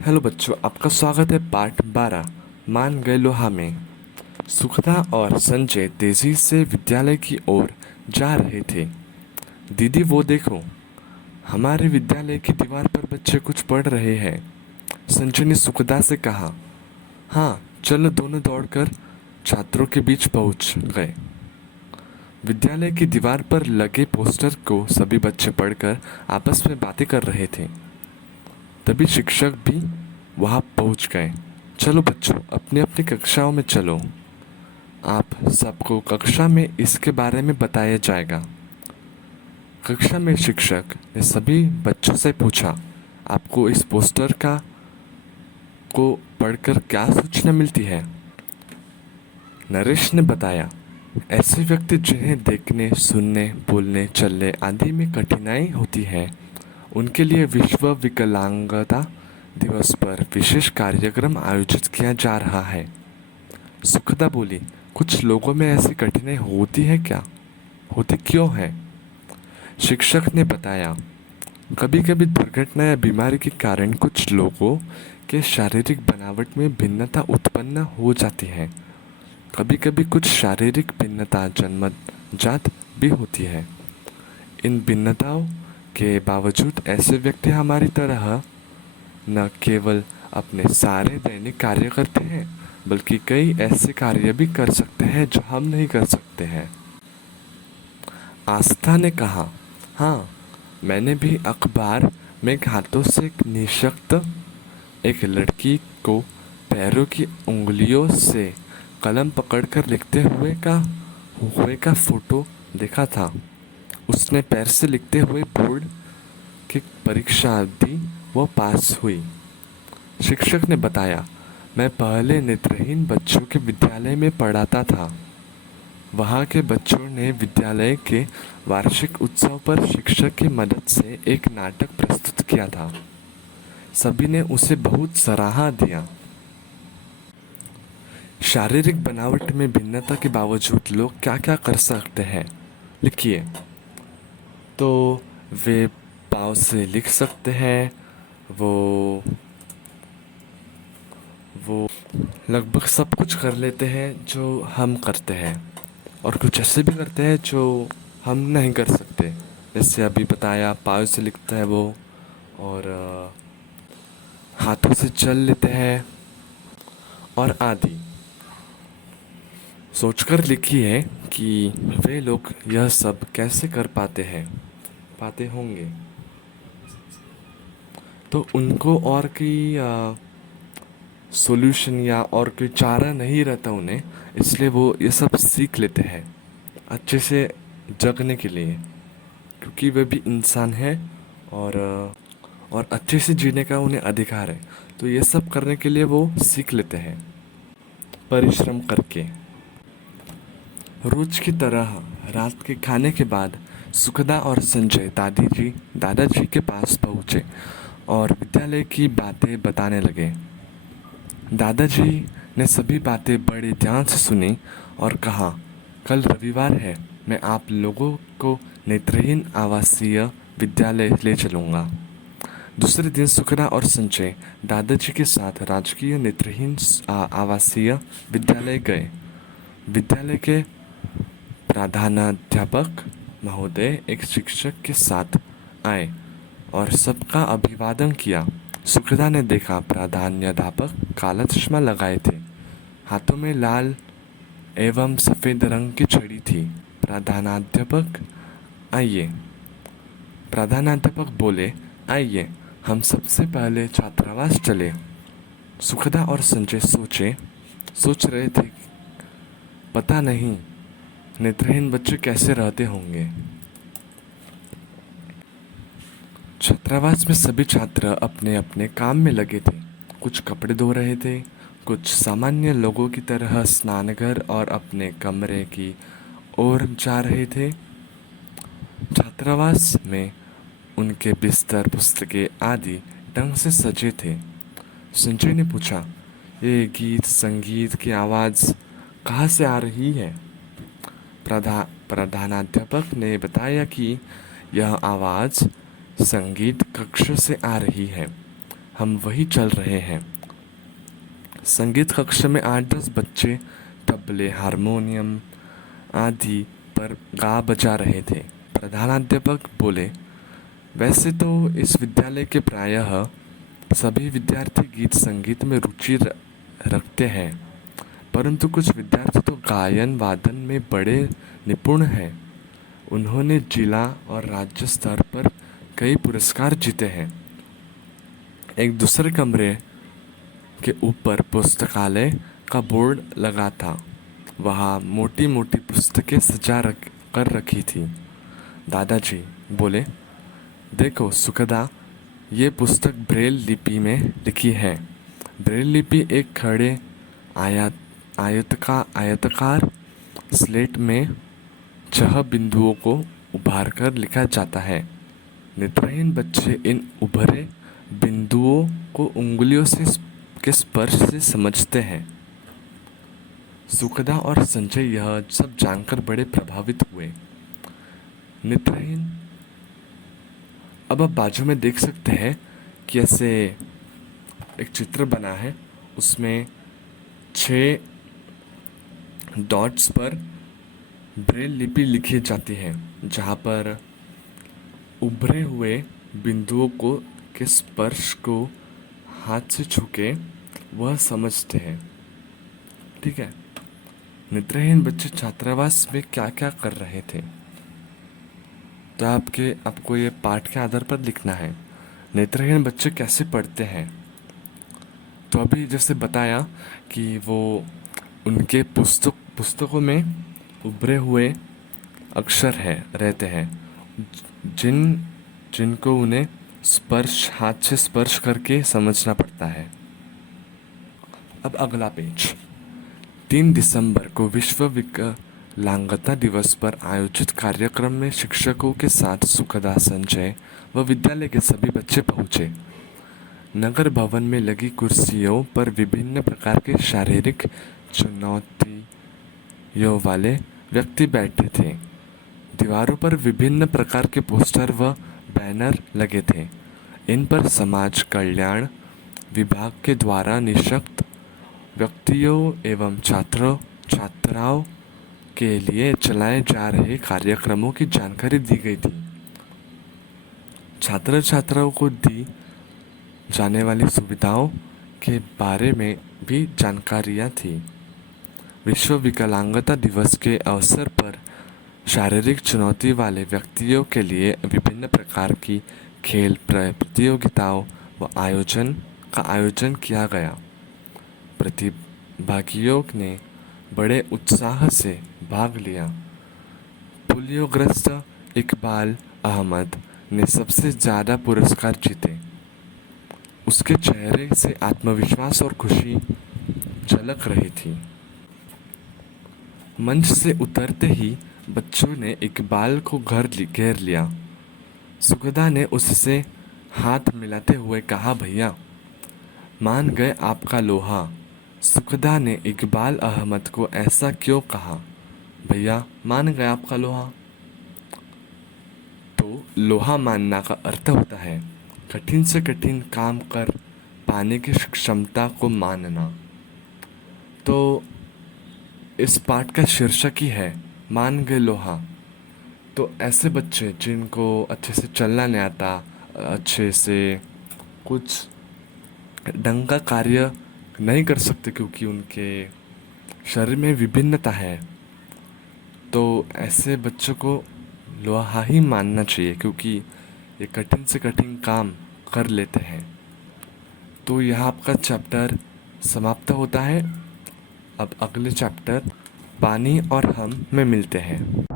Hello बच्चों, आपका स्वागत है पाठ 12 मान गए लोहा में। सुखदा और संजय तेजी से विद्यालय की ओर जा रहे थे। दीदी वो देखो, हमारे विद्यालय की दीवार पर बच्चे कुछ पढ़ रहे हैं। संजय ने सुखदा से कहा। हाँ चलो, दोनों दौड़कर छात्रों के बीच पहुंच गए। विद्यालय की दीवार पर लगे पोस्टर को सभी बच्चे पढ़कर आपस में बातें कर रहे थे। तभी शिक्षक भी वहां पहुंच गए। चलो बच्चों, अपनी अपनी कक्षाओं में चलो। आप सबको कक्षा में इसके बारे में बताया जाएगा। कक्षा में शिक्षक ने सभी बच्चों से पूछा, आपको इस पोस्टर का को पढ़कर क्या सूचना मिलती है? नरेश ने बताया, ऐसे व्यक्ति जिन्हें देखने, सुनने, बोलने, चलने आदि में कठिनाई होती है, उनके लिए विश्व विकलांगता दिवस पर विशेष कार्यक्रम आयोजित किया जा रहा है। सुखदा बोली, कुछ लोगों में ऐसी कठिनाई होती है क्या? होती क्यों है? शिक्षक ने बताया, कभी कभी दुर्घटना या बीमारी के कारण कुछ लोगों के शारीरिक बनावट में भिन्नता उत्पन्न हो जाती है। कभी कभी कुछ शारीरिक भिन्नता जन्मजात भी होती है। इन भिन्नताओं के बावजूद ऐसे व्यक्ति हमारी तरह न केवल अपने सारे दैनिक कार्य करते हैं, बल्कि कई ऐसे कार्य भी कर सकते हैं जो हम नहीं कर सकते हैं। आस्था ने कहा, हाँ, मैंने भी अखबार में हाथों से निःशक्त एक लड़की को पैरों की उंगलियों से कलम पकड़कर लिखते हुए का फोटो देखा था। उसने पैर से लिखते हुए बोर्ड की परीक्षा दी, वो पास हुई। शिक्षक ने बताया, मैं पहले नेत्रहीन बच्चों के विद्यालय में पढ़ाता था। वहाँ के बच्चों ने विद्यालय के वार्षिक उत्सव पर शिक्षक की मदद से एक नाटक प्रस्तुत किया था। सभी ने उसे बहुत सराहा दिया। शारीरिक बनावट में भिन्नता के बावजूद लोग क्या क्या कर सकते हैं, लिखिए। तो वे पाँव से लिख सकते हैं, वो वो लगभग सब कुछ कर लेते हैं जो हम करते हैं, और कुछ ऐसे भी करते हैं जो हम नहीं कर सकते। जैसे अभी बताया, पाँव से लिखता है वो, और हाथों से चल लेते हैं, और आदि। सोचकर लिखिए कि वे लोग यह सब कैसे कर पाते होंगे। तो उनको और कोई सॉल्यूशन या और कोई चारा नहीं रहता उन्हें, इसलिए वो ये सब सीख लेते हैं अच्छे से जगने के लिए, क्योंकि वे भी इंसान हैं, और और अच्छे से जीने का उन्हें अधिकार है। तो ये सब करने के लिए वो सीख लेते हैं परिश्रम करके। रोज की तरह रात के खाने के बाद सुखदा और संजय दादाजी के पास पहुँचे और विद्यालय की बातें बताने लगे। दादाजी ने सभी बातें बड़े ध्यान से सुनी और कहा, कल रविवार है, मैं आप लोगों को नेत्रहीन आवासीय विद्यालय ले चलूँगा। दूसरे दिन सुखदा और संजय दादाजी के साथ राजकीय नेत्रहीन आवासीय विद्यालय गए। विद्यालय के प्रधानाध्यापक महोदय एक शिक्षक के साथ आए और सबका अभिवादन किया। सुखदा ने देखा, प्रधानाध्यापक काला चश्मा लगाए थे, हाथों में लाल एवं सफ़ेद रंग की छड़ी थी। आइए प्रधानाध्यापक बोले, आइए हम सबसे पहले छात्रावास चले। सुखदा और संजय सोच रहे थे, पता नहीं नेत्रहीन बच्चे कैसे रहते होंगे। छात्रावास में सभी छात्र अपने अपने काम में लगे थे। कुछ कपड़े धो रहे थे, कुछ सामान्य लोगों की तरह स्नानघर और अपने कमरे की ओर जा रहे थे। छात्रावास में उनके बिस्तर, पुस्तकें आदि ढंग से सजे थे। संजय ने पूछा, ये गीत संगीत की आवाज़ कहाँ से आ रही है? प्रधानाध्यापक ने बताया कि यह आवाज़ संगीत कक्ष से आ रही है। हम वही चल रहे हैं। संगीत कक्ष में 8-10 बच्चे तबले, हारमोनियम आदि पर गा बजा रहे थे। प्रधानाध्यापक बोले, वैसे तो इस विद्यालय के प्रायः सभी विद्यार्थी गीत संगीत में रुचि रखते हैं, परंतु कुछ विद्यार्थी तो गायन वादन में बड़े निपुण हैं। उन्होंने जिला और राज्य स्तर पर कई पुरस्कार जीते हैं। एक दूसरे कमरे के ऊपर पुस्तकालय का बोर्ड लगा था। वहाँ मोटी मोटी पुस्तकें कर रखी थी। दादाजी बोले, देखो सुखदा, ये पुस्तक ब्रेल लिपि में लिखी है। ब्रेल लिपि एक खड़े आयताकार स्लेट में 6 बिंदुओं को उभार कर लिखा जाता है। नेत्रहीन बच्चे इन उभरे बिंदुओं को उंगलियों के स्पर्श से समझते हैं। सुखदा और संजय यह सब जानकर बड़े प्रभावित हुए। नेत्रहीन, अब आप बाजू में देख सकते हैं कि ऐसे एक चित्र बना है, उसमें 6 डॉट्स पर ब्रेल लिपि लिखी जाती है, जहाँ पर उभरे हुए बिंदुओं को के स्पर्श को हाथ से छू के वह समझते हैं। ठीक है। नेत्रहीन बच्चे छात्रावास में क्या क्या कर रहे थे, तो आपको ये पाठ के आधार पर लिखना है। नेत्रहीन बच्चे कैसे पढ़ते हैं, तो अभी जैसे बताया कि वो उनके पुस्तकों में उभरे हुए अक्षर रहते हैं, जिनको उन्हें हाथ से स्पर्श करके समझना पड़ता है। अब अगला पेज। 3 दिसंबर को विश्व विकलांगता दिवस पर आयोजित कार्यक्रम में शिक्षकों के साथ सुखदा, संजय व विद्यालय के सभी बच्चे पहुंचे। नगर भवन में लगी कुर्सियों पर विभिन्न प्रकार के शारीरिक चुनौतियों वाले व्यक्ति बैठे थे। दीवारों पर विभिन्न प्रकार के पोस्टर व बैनर लगे थे। इन पर समाज कल्याण विभाग के द्वारा निःशक्त व्यक्तियों एवं छात्राओं के लिए चलाए जा रहे कार्यक्रमों की जानकारी दी गई थी। छात्र छात्राओं को दी जाने वाली सुविधाओं के बारे में भी जानकारियाँ थी। विश्व विकलांगता दिवस के अवसर पर शारीरिक चुनौती वाले व्यक्तियों के लिए विभिन्न प्रकार की खेल प्रतियोगिताओं व आयोजन किया गया। प्रतिभागियों ने बड़े उत्साह से भाग लिया। पोलियोग्रस्त इकबाल अहमद ने सबसे ज़्यादा पुरस्कार जीते। उसके चेहरे से आत्मविश्वास और खुशी झलक रही थी। मंच से उतरते ही बच्चों ने इकबाल को घेर लिया। सुखदा ने उससे हाथ मिलाते हुए कहा, भैया मान गए आपका लोहा। सुखदा ने इकबाल अहमद को ऐसा क्यों कहा? भैया मान गए आपका लोहा। तो लोहा मानना का अर्थ होता है कठिन से कठिन काम कर पाने की क्षमता को मानना। तो इस पाठ का शीर्षक ही है मान गए लोहा। तो ऐसे बच्चे जिनको अच्छे से चलना नहीं आता, अच्छे से कुछ ढंग का कार्य नहीं कर सकते क्योंकि उनके शरीर में विभिन्नता है, तो ऐसे बच्चों को लोहा ही मानना चाहिए क्योंकि ये कठिन से कठिन काम कर लेते हैं। तो यह आपका चैप्टर समाप्त होता है। अब अगले चैप्टर पानी और हम में मिलते हैं।